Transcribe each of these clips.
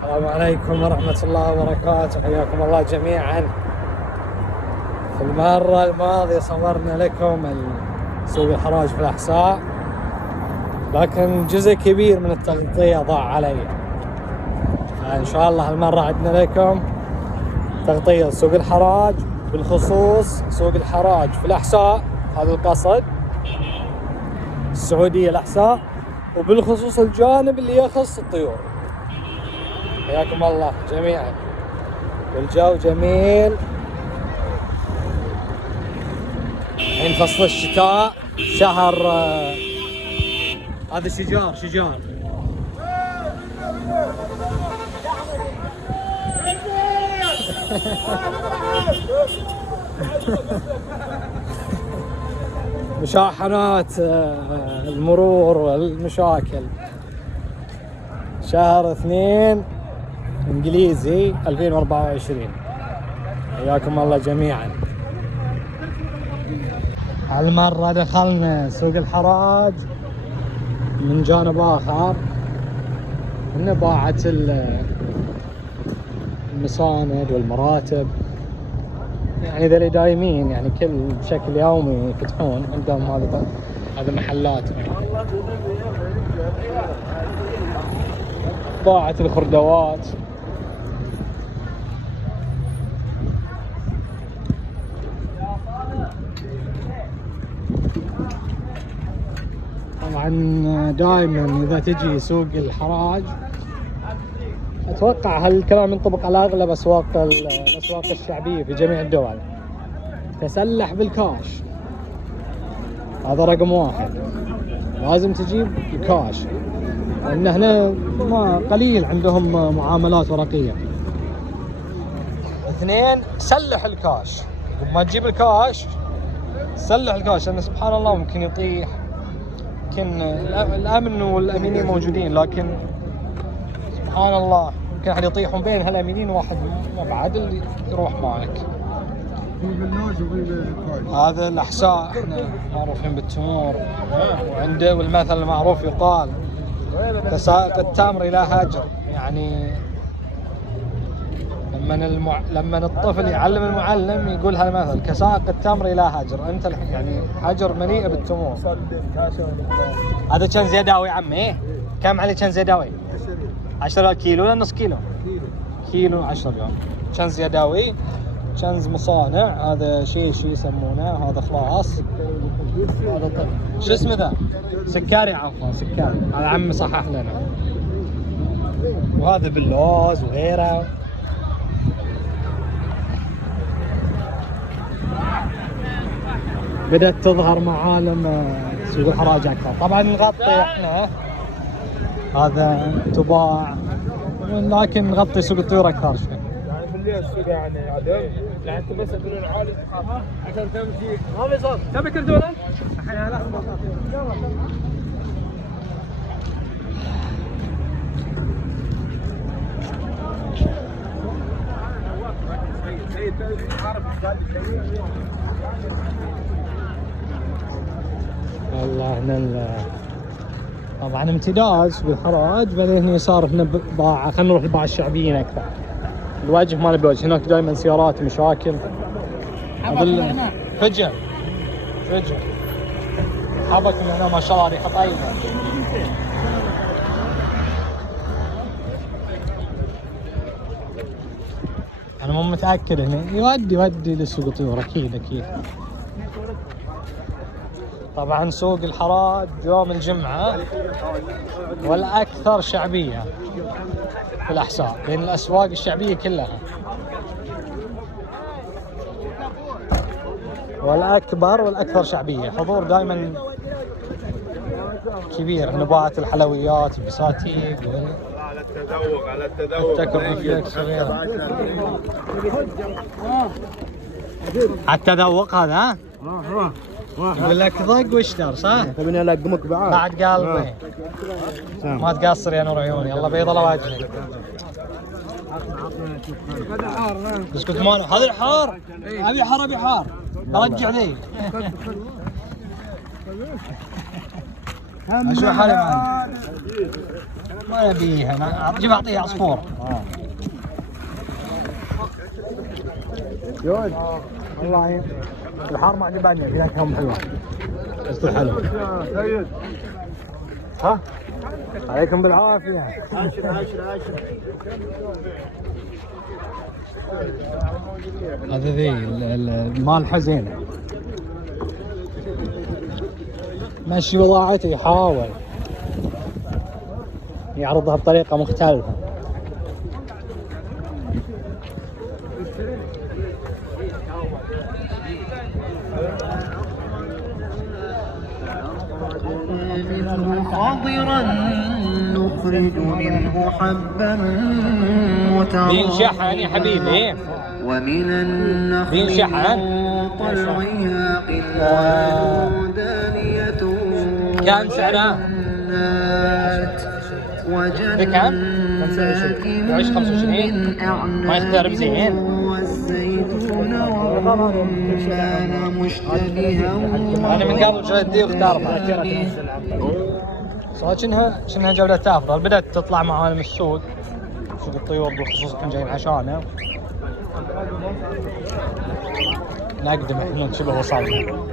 السلام عليكم ورحمة الله وبركاته، حياكم الله جميعا. في المرة الماضية صورنا لكم سوق الحراج في الأحساء، لكن جزء كبير من التغطية ضاع علي. فإن شاء الله هالمرة عندنا لكم تغطية سوق الحراج، بالخصوص سوق الحراج في الأحساء، هذا القصد السعودية الأحساء، وبالخصوص الجانب اللي يخص الطيور. حياكم الله جميعا. والجو جميل، الحين فصل الشتاء، شهر هذا شجار مشاحنات المرور والمشاكل. شهر 2 انجليزي 2024. حياكم الله جميعا. هالمرة دخلنا سوق الحراج من جانب اخر، هنا باعة المصاند والمراتب، يعني ذا اللي دايمين، يعني بشكل يومي يفتحون عندهم هذا محلات. باعة الخردوات، طبعا دائما اذا تجي سوق الحراج، اتوقع هالكلام ينطبق على اغلب الاسواق الشعبيه في جميع الدول، تسلح بالكاش. هذا رقم 1، لازم تجيب الكاش، لان هنا ما قليل عندهم معاملات ورقيه. 2، سلح الكاش. ما تجيب الكاش سلح الكاش، لان سبحان الله ممكن يطيح. يمكن الامن والامينين موجودين، لكن سبحان الله ممكن احد يطيحون بين هالامينين وواحد مبعد اللي يروح معك. هذا الاحساء احنا معروفين بالتمور، وعنده والمثل المعروف يقال كسائق التمر الى هجر. يعني لما الطفل يعلم المعلم يقول هالمثل كسائق التمر الى هجر. انت يعني هجر مليئه بالتمور. هذا كان زيداوي عمي، كم عليه كان زيداوي؟ 10 كيلو ولا نص كيلو؟ كيلو 10 ريال. كنز يداوي، كنز مصانع. هذا شيء يسمونه، هذا خلاص. هذا طيب شو اسمه ذا؟ سكاري، عفوا سكاري. هذا عمي صحح لنا. وهذا باللوز وغيره. بدأت تظهر معالم سوق الحراج أكثر. طبعا نغطي احنا هذا تباع، لكن نغطي سوق الطيور أكثر شوي. يعني بالليل السوق يعني عدم، يعني أنت بس تكون عالي عشان تمشي. ما في صوت. كم كردون أنت؟ الحين لا. والله هنا طبعا امتداز بالحراج. بعدين هنا صار هنا باعة. خلينا نروح الباعة الشعبيين اكثر. الوجه ما نبي وجه، هناك دائما سيارات مشاكل. فجأة حبك من هنا ما شاء الله ريحة طيبة. انا مو متأكد هنا يودي لسوق الطيور اكيد. طبعا سوق الحراج يوم الجمعة والأكثر شعبية في الأحساء بين الأسواق الشعبية كلها، والأكبر والأكثر شعبية. حضور دائما كبير. هنا باعة الحلويات، البساتيق، على التذوق هذا. يقول لك ضق واشتر، صح؟ تبيني القمك بعد قلبي. ما تقصر يا نور عيوني، الله بيض الله وجهك. بسكوت مانو، هذا الحار. ابي حار برجع ذي. شو حالي معي ما يبيها انا اجيب اعطيه عصفور. جود والله يعين الحار ما عجبني في اكلهم حلوه بس حلو. سيد ها عليكم بالعافيه. عاشر هذا ذي المال حزين ماشي بضاعته يحاول يعرضها بطريقه مختلفه. خضرا نخرج منه حبا متراكبا بينشحن يا حبيبي ومن النخل بينشحن طلعها قنوان دانية كم سعره؟ بكم؟ 25 يعيش 25 ما يختار زين والزيتون والرمان مشتبها انا من قبل شريت دي واختار صار شنها جولة افضل. بدأت تطلع معالم السوق سوق الطيور بالخصوص كنا جايين عشانه نقدم احنا شبه وصلنا.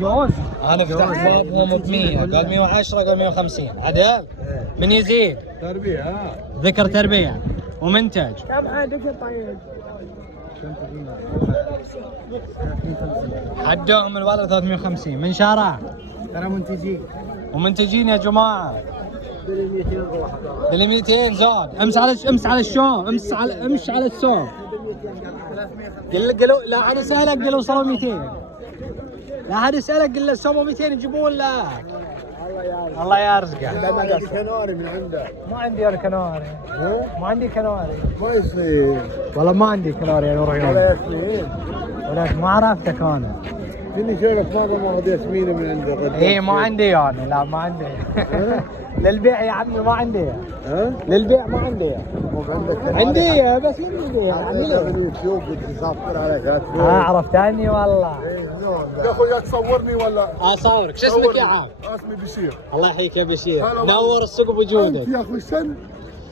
جوز انا فتحت بابهم ب 100 قال 110 قال 150 عدل من يزيد تربيه ذكر تربيه ومنتج. كم عندك طيب؟ حدهم الولد 350 من شارع ترى منتجين ومنتجين يا جماعه. بال 200 زاد. امس على الشو امس على السوق قالوا لا حد يسالك قالوا وصلوا 200 لا حد يسالك قل له سووا 200 يجيبون لك. الله يرزقك. عندك كناري من عندك؟ ما عندي انا كناري. ما عندي كناري ما يصير والله ما عندي كناري يا نور عيوني. ولا ياسمين ولكن ما عرفتك انا. فيني شايفك ما ماخذ ياسمين من عندك. اي ما عندي انا لا ما عندي. للبيع يا عمي ما عندي. ها؟ للبيع ما عندي. عندي بس من البيع عندي اليوتيوب بدي اصفر عليك. عرفتني والله. يا اخوي تصورني ولا اصورك. شو اسمك يا عم؟ اسمي بشير. الله يحييك يا بشير. نور السوق بوجودك. يا اخوي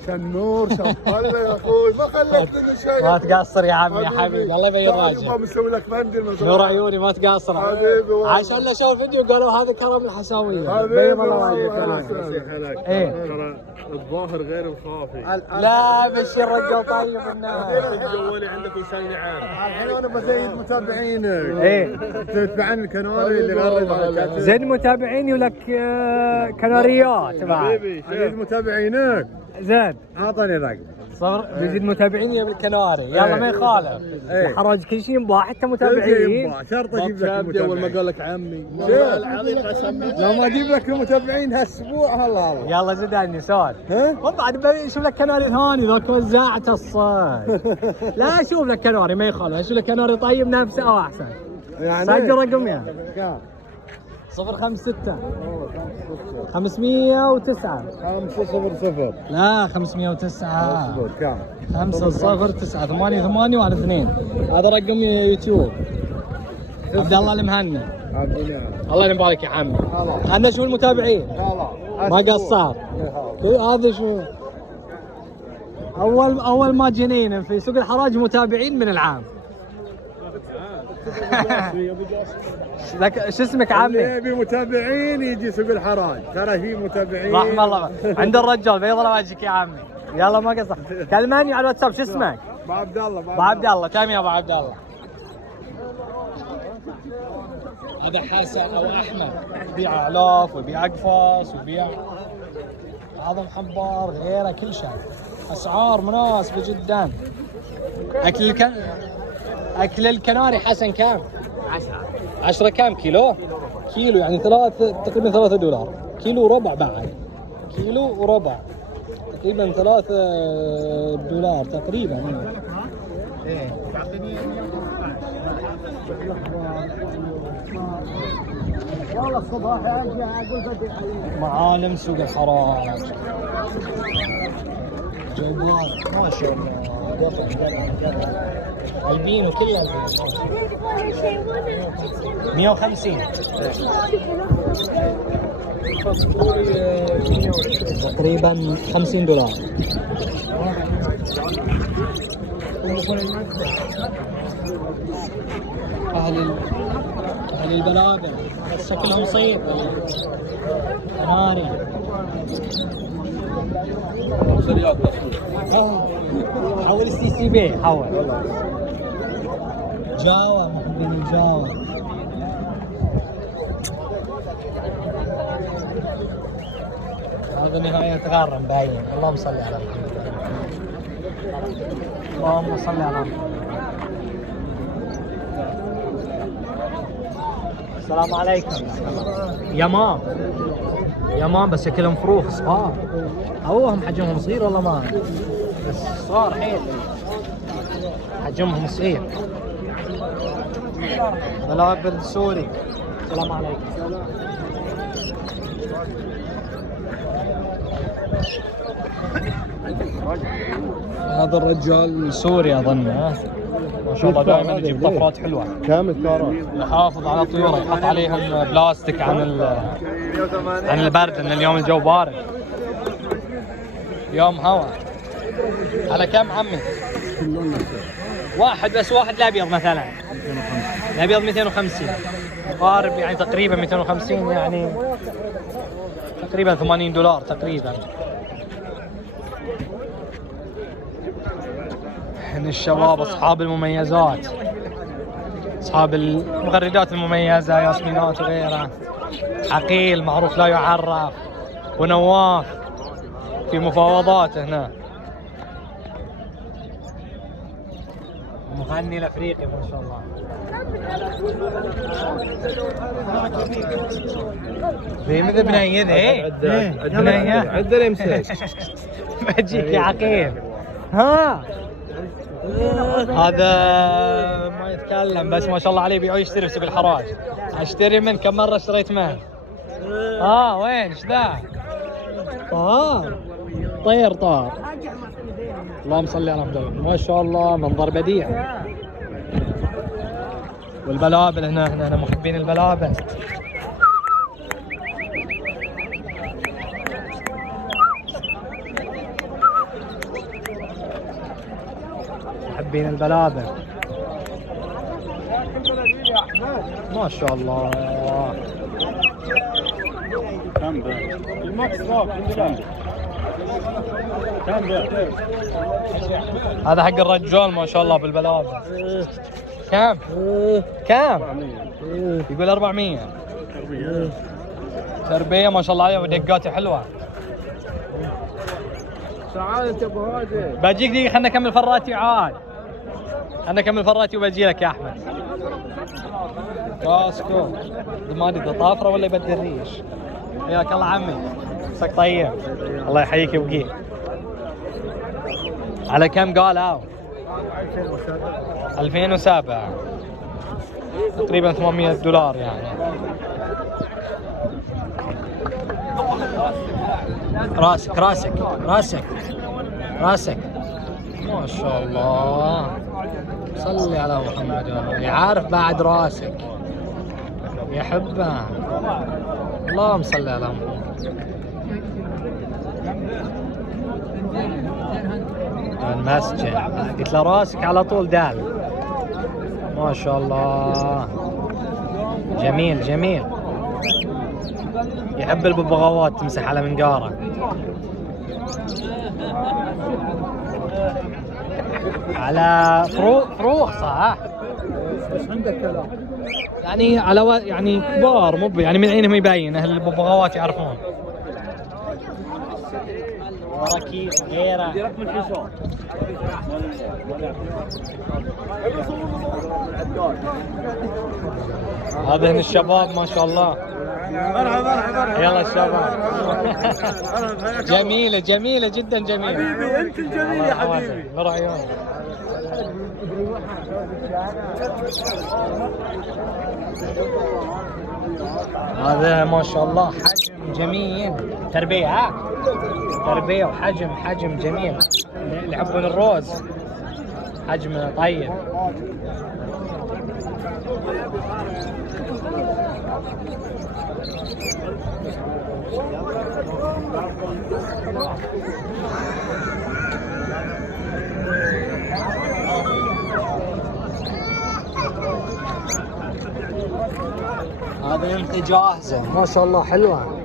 شنور شطله يا اخوي ما خليت لنا شيء. ما تقصر يا عمي يا حبيبي الله يبيض وجهك. مسوي لك مندل نور عيوني ما تقصر حبيبي والله. عشان شافوا الفيديو قالوا هذا كرم الحساويه. حبيبي بيض الله والله وجهك. ايه ترى الظاهر غير الخافي. لا بشير رجال طيب الناس. جوالي عندك ويسالني عنه. الحين انا بزيد متابعينك. ايه تتبعني الكناري اللي غرد زين متابعيني ولك كناريات بعد. زيد متابعينك. زين اعطني رقم. صار بيزيد متابعيني بالكناري يلا ما يخالف. الحراج كل شيء ينباع حتى متابعين. شرط اجيب لك المتابعين. اول ما قال لك عمي لو ما اجيب لك المتابعين هالاسبوع هلا يلا زدني سؤال. ها؟ وبعد بشوف لك كناري ثاني ذاك وزعت الصيد. لا اشوف لك كناري ما يخالف اشوف لك كناري طيب نفسه او احسن. يعني سجل رقم يا كم؟ 056 509 500 لا 509 كم؟ 509 8812 هذا رقم يوتيوب. عبد الله المهنا. الله يبارك يا عمي. خلنا نشوف المتابعين. ما قصر. هذا شو اول ما جنين في سوق الحراج متابعين من العام. شو اسمك عمي؟ يبي متابعين يجي سوق الحراج ترى في متابعين. رحم الله عند الرجال بيض الله وجهك يا عمي. يلا ما قصر. كلمني على الواتساب شو اسمك؟ ابو عبد الله. ابو عبد الله تمام يا ابو عبد الله. هذا حسن او احمد يبيع اعلاف ويبيع اقفاص ويبيع عظم حبار غيره كل شيء. اسعار مناسبه جدا. اكل الكناري حسن كم؟ 10 كم كيلو؟ كيلو يعني تقريبا $3 كيلو وربع بعد. كيلو وربع تقريبا $3 تقريبا. ايه والله الصباح اجي اقول بدي عليه. معالم سوق الحراج. جبار ما شاء الله. البين وكله البين. 150 تقريبا $50. أهل البلابل بس شكلهم صيد. ثمانية. حول CCB حول. جاوا محبين الجاوا. هذا نهاية غارم باين. اللهم صل على محمد. اللهم صل على محمد. السلام عليكم. يمام بس شكلهم فروخ صغار. هم حجمهم صغير والله ما بس صغار حيل. حجمهم صغير. بلابل سوري. السلام عليكم. هذا الرجال سوري اظن. ما شاء الله دائما يجيب طفرات حلوه. كامل كارات. يحافظ على طيوره يحط عليهم بلاستيك عن البرد لان اليوم الجو بارد. يوم هوا. على كم عمي؟ واحد بس واحد الابيض مثلا. الابيض 250. قارب يعني تقريبا 250 يعني تقريبا $80 تقريبا. من الشباب اصحاب المميزات. اصحاب المغردات المميزه ياسمينات وغيرها. عقيل معروف لا يعرف ونواف في مفاوضات هنا. مغني الافريقي ما شاء الله. زي مثل بنيه ذي. بنيه عدل يمسك. بجيك يا عقيل. ها هذا ما يتكلم بس ما شاء الله عليه بيعوا يشتري في سوق الحراج. اشتري من كم مره اشتريت منه. وين ايش ذا؟ طير طار. اللهم صل على محمد. ما شاء الله منظر بديع. والبلابل هنا محبين البلابل. محبين البلابل. ما شاء الله. كم ده؟ الماكس راك عندنا. كم ده؟ هذا حق الرجال ما شاء الله بالبلابل. كم؟ يقول 400. تربية ما شاء الله عليه ودقاته حلوة. تعال ابو هادي. بجيك دقيقة خلنا نكمل فراتي عاد. خلنا نكمل فراتي وبجي لك يا احمد. كاسكو ما ادري اذا طافرة ولا يبدل الريش. حياك الله عمي. مساك طيب. الله يحييك ويبقيك. على كم قال 2007 تقريبا $800 يعني. راسك ما شاء الله. صلي على محمد. يعرف بعد راسك يحبه. اللهم صل على محمد. المسجد قلت له راسك على طول دال. ما شاء الله. جميل. يحب الببغاوات تمسح على منقاره. على فروخ صح؟ ايش عندك كلام؟ يعني على يعني كبار مو يعني من عينهم يبين. اهل الببغاوات يعرفون. وراكيس غيره. هذا هنا الشباب ما شاء الله. مرحبا. يلا الشباب. جميلة جدا جميلة. حبيبي انت الجميل يا حبيبي. نور عيونك. هذا ما شاء الله حجم جميل، تربية ها؟ تربية وحجم جميل، اللي يحبون الروز حجم طيب. هذه انت جاهزة ما شاء الله، حلوة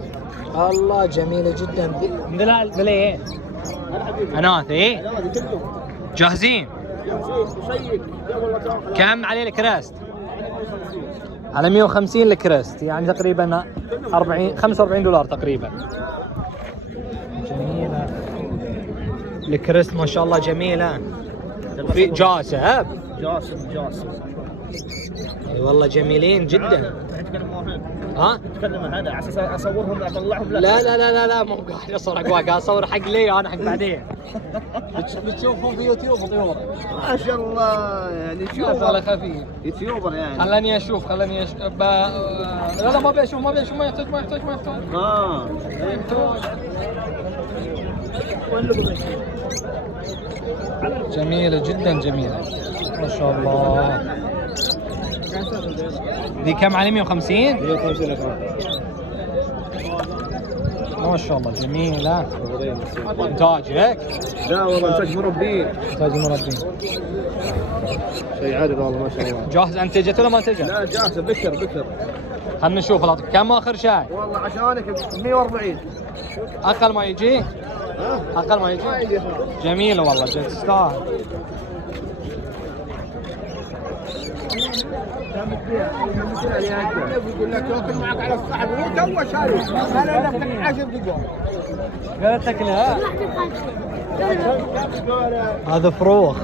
الله، جميلة جدا. مثل ايه؟ اناث ايه؟ جاهزين؟ كم عليه الكريست؟ على 150 الكريست، يعني تقريبا 45 دولار تقريبا. جميلة الكريست ما شاء الله، جميلة. في جاسة جاسم اي والله جميلين جدا. ها؟ تتكلم عن هذا على اساس اصورهم اطلعهم؟ لا مو قاعد اصور اقوى، قاعد اصور حق لي انا، حق بعدين. بتشوفون في يوتيوب طيور ما شاء الله، يعني شوف على خفيف. يوتيوبر يعني. خلاني اشوف لا ما بيشوف ما يحتاج. جميلة جدا جميلة ما شاء الله. دي كم على 150 ما شاء الله، جميلة. انتاجك؟ لا والله انتاج مربين. شيء عادل والله ما شاء الله. جاهز انتجت ولا ما انتجت؟ لا جاهزه، بكر. خلنا نشوف كم اخر شيء. والله عشانك 140. اقل ما يجي؟ اقل ما يجي. جميلة والله، تستاهل. يقول لك ياكل معك على الصحن، مو تو شاري انا لك 10 دقائق. قالت لك لا. هذا فروخ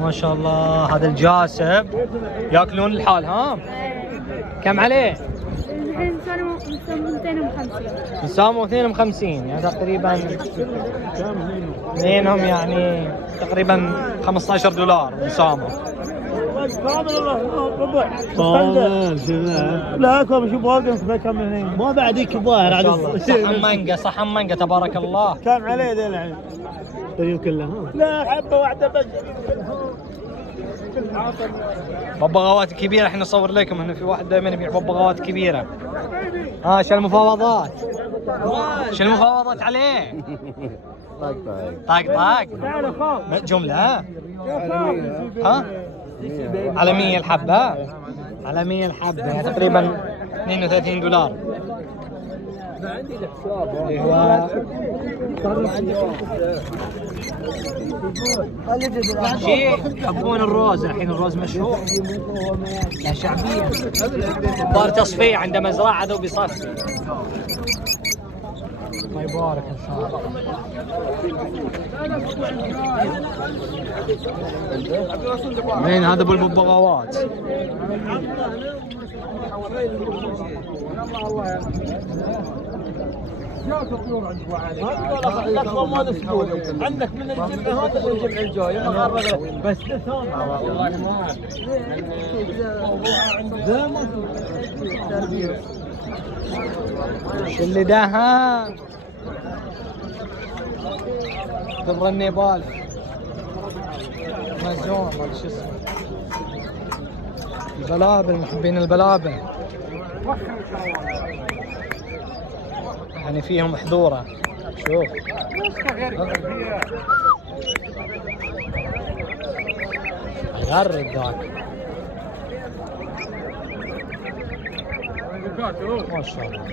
ما شاء الله، هذا الجاسب ياكلون الحال ها؟ كم عليه؟ الحين صاروا 250. نسامه 52، يعني تقريبا اثنينهم يعني تقريبا 15 دولار نسامه. لا كم شوف واقف كم هنا ما بعديك الظاهر على صحن مانجا تبارك الله. كم عليه ذي الحين؟ طيب كلها لا حبه واحده بس. ببغاوات كبيره، احنا نصور لكم هنا في واحد دائما يبيع ببغاوات كبيره. شو المفاوضات؟ شو المفاوضات عليه؟ طاق جمله ها؟ على 100 الحبة. على 100 الحبة يعني تقريبا 32 دولار. شيء يحبون الروز الحين، الروز مشهور لا شعبية. دار تصفية عند مزرعة ذو بيصفي. الله يبارك ان شاء الله. وين هذا ابو الببغاوات؟ عندك من الجمعة هذا والجمعة الجاية ما غرق بس شو اللي داها؟ كبر النيبال مازون ما شو اسمه، البلابل، محبين البلابل يعني فيهم حضوره. شوف غرد ذاك ما شاء الله.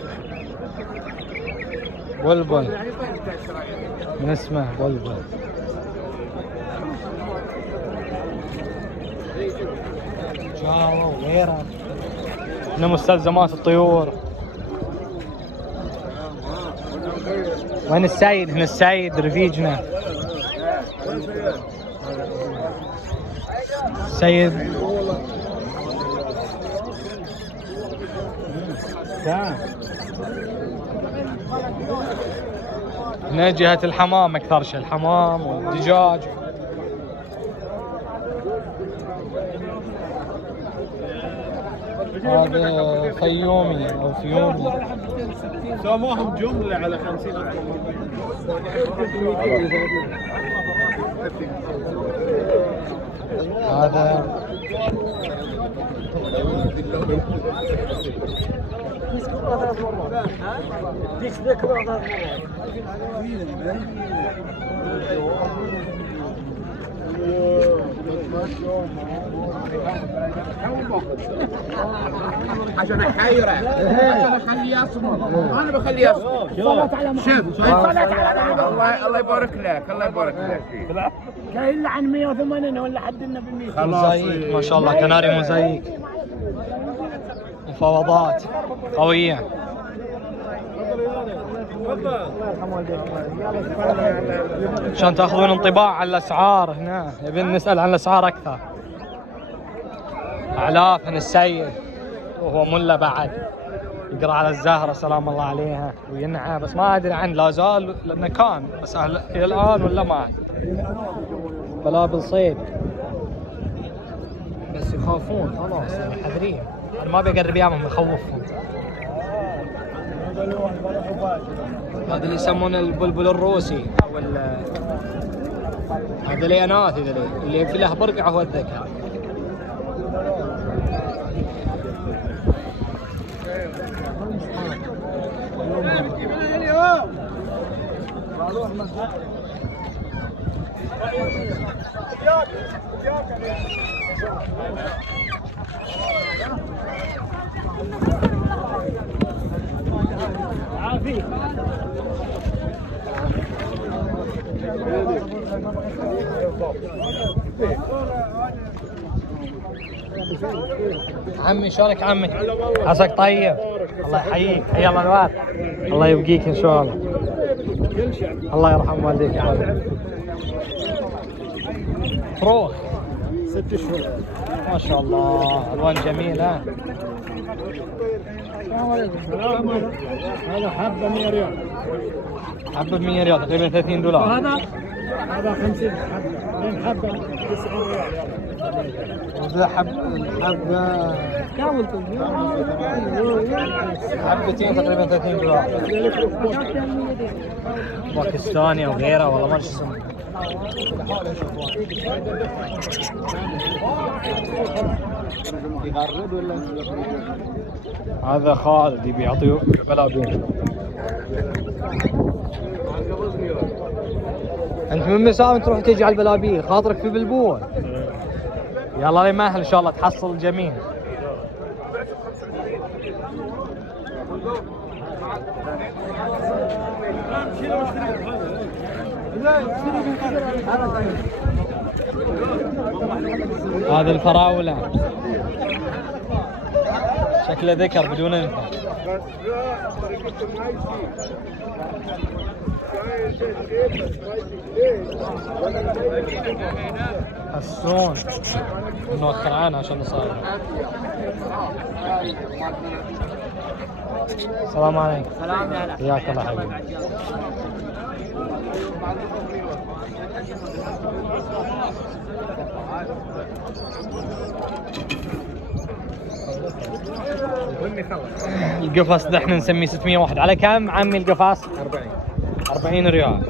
بلبل من اسمه بلبل. جاوا وغيرها. هنا مستلزمات الطيور. وين السيد؟ هنا السيد رفيجنا السيد. هنا جهة الحمام أكثر شيء، الحمام والدجاج. هذا فيومي او فيومي. سموهم جمله على 50. هذا عشان احيره، عشان اخليه يصمت. انا بخليه يصمت. شوف الله يبارك لك، الله يبارك لك. الا عن 180 ولا حدنا بال100. موزايك ما شاء الله، كناري موزايك، مفاوضات قوية. عشان تاخذون انطباع عن الاسعار هنا، يبين نسأل عن الاسعار اكثر. اعلاف من السيد وهو ملا بعد يقرا على الزهرة سلام الله عليها وينعى، بس ما ادري عن لا زال لانه كان، بس الى الان ولا ما بلابل صيد، بس يخافون خلاص يعني حذرين. انا ما بقرب يامهم يخوفهم. هذا اللي يسمونه البلبل الروسي او هذا لي اناث، اللي في له برقعه هو الذكر. عمي شلونك عمي؟ عساك طيب؟ الله يحييك، حيا الله الوالد، الله يبقيك ان شاء الله. الله يرحم والديك يا عمي. فروخ 6 شهور ما شاء الله، الوان جميله. هذا حبه 100 ريال. حبه ب 100 ريال تقريبا 30 دولار. هذا 50 حبه، بين حبه 90 ريال. وذا الحبه حبتين تقريبا 30 دولار. باكستاني او غيره والله ما ادري اسمه. هذا خالد يبي يعطيه بلابين. انت من مساء تروح تجي على البلابيل، خاطرك في بلبول. يلا لي مهل ان شاء الله تحصل الجميع. هذا الفراولة شكله ذكر بدون انثى. حسون نوخر عنها عشان نصور. السلام عليكم. سلام يا هلا. حياك الله حبيبي. القفص ده احنا نسميه 601. على كم عمي القفص؟ 40 ريال.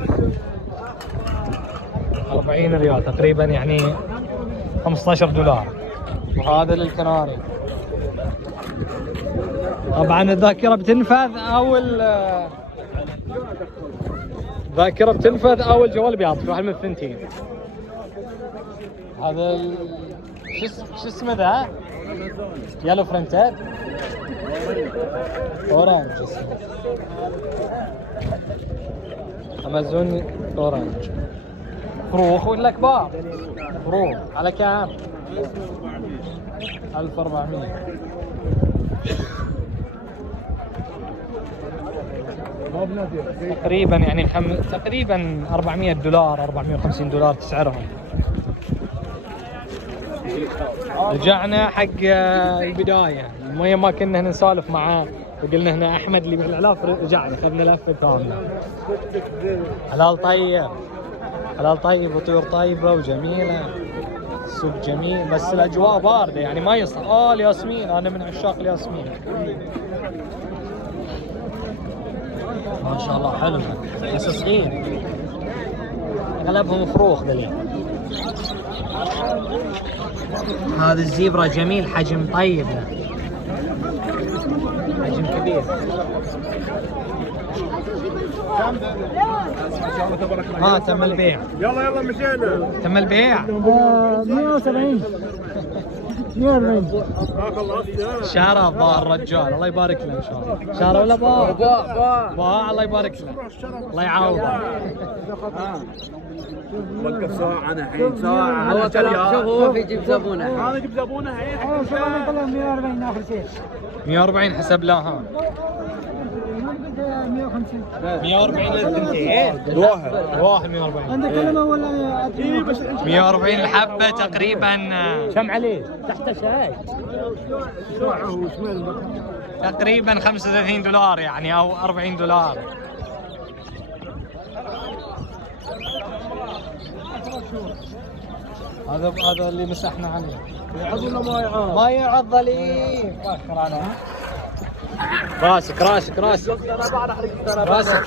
40 ريال تقريبا يعني 15 دولار. وهذا للكناري. طبعا الذاكرة بتنفذ او الذاكرة بتنفذ او الجوال بيعطي واحد من الثنتين. هذا شو اسمه ذا؟ يالو فرنتات؟ اورانج اسمه. امازون اورانج. فروخ ولا كبار؟ فروخ على كام؟ 1400. تقريبا يعني تقريبا 400 دولار 450 دولار تسعرهم. رجعنا حق البداية، المية ما كنا هنا نسولف معاه وقلنا هنا احمد اللي بالاعلاف. رجعنا اخذنا لفة كاملة. حلال طيب، حلال طيب وطيور طيبة وجميلة. السوق جميل بس الاجواء بارده يعني ما يصلح. الياسمين، انا من عشاق الياسمين. ما شاء الله حلو بس صغير، اغلبهم فروخ ذلي. هذا الزيبرا جميل، حجم طيب له، حجم كبير. تم البيع. يلا مشينا. تم البيع. 170 140. ما خلصت. شارع ظاهر الرجال، الله يبارك له ان شاء الله. شارع ولا باع؟ باع الله يبارك له، الله يعوضه. بقى ساعة أنا الحين ساعة. هو كلام شوفوا في جيب زبونه. هذا جيب زبونه الحين. 140 اخر شيء. 140 حسب لا ها. 150. 140 للثنتين. الواحد 140. عندك كلمه ولا 140 الحبة تقريبا. كم عليه؟ تحت شاي. تقريبا 35 دولار يعني او 40 دولار. هذا اللي مسحنا عنه. يعض ولا ما يعض؟ ما يعض لي. راسك راسك راسك راسك.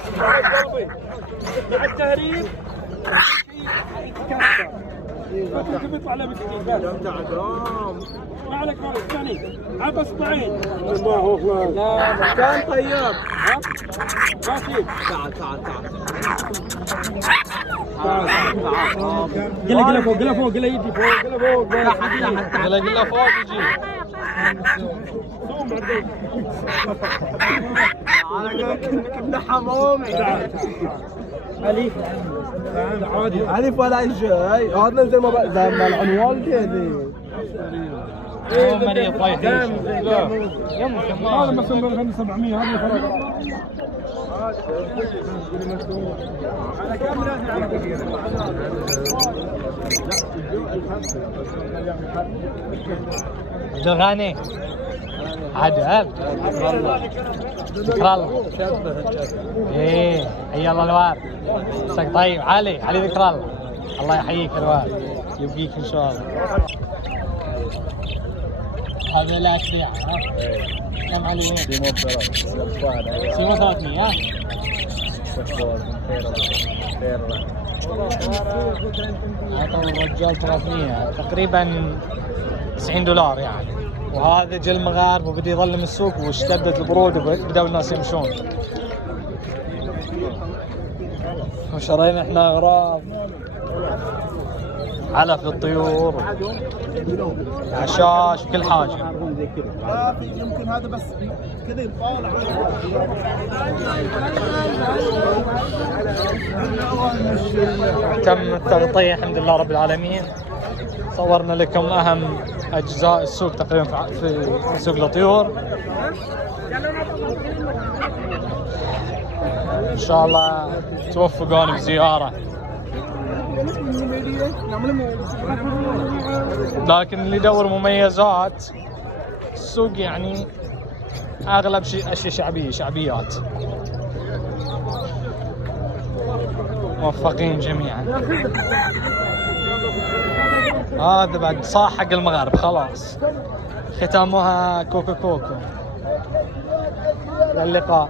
مع التهريب كيف يطلع له مسكين؟ ما عليك ثاني عبس معين. ما هو لا كان طيب. ها ماشي. تعال قل فوق قل يجي فوق قل فوق يجي. كنا حمامي. ألف ولا شيء. هذا زي ما العنوان كذي. مريض طيب. يمكن هذا مثلا 700 هذا فرق. عبد الغني عدل ذكر الله. ايه حي الله الوالد. مساك طيب. علي ذكر الله. الله يحييك الوالد يبقيك ان شاء الله. هذا لا تبيع. كم عليه؟ سيمو 300. عطوا الرجال 300 تقريبا 90 دولار يعني. وهذا جا المغارب وبدي يظل من السوق واشتدت البرود وبدأوا الناس يمشون. وشرينا احنا اغراض علف للطيور، عشاش، كل حاجة. يمكن هذا بس كذا يطالع. تم التغطية الحمد لله رب العالمين. صورنا لكم أهم أجزاء السوق تقريبا في سوق الطيور. إن شاء الله توفقون بزيارة. لكن اللي يدور مميزات السوق يعني اغلب شيء اشياء شعبيات. موفقين جميعا. هذا بعد صاح حق المغارب خلاص، ختامها كوكو. للقاء.